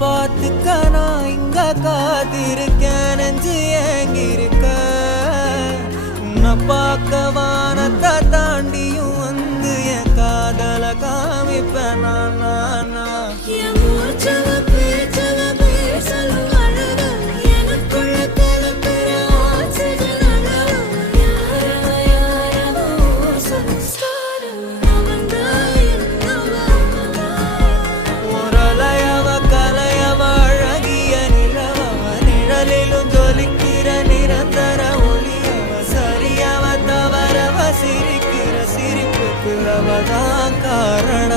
பார்த்துக்க நான் இங்க காத்திருக்கேன் நெஞ்சு ஏங்கிருக்க உன்னை பார்க்க வானத்தை தாண்டியும் வந்து என் காதல காமிப்பேன் நான் சிரிக்கிற சிரிப்புக்கு அவதான் காரணம்.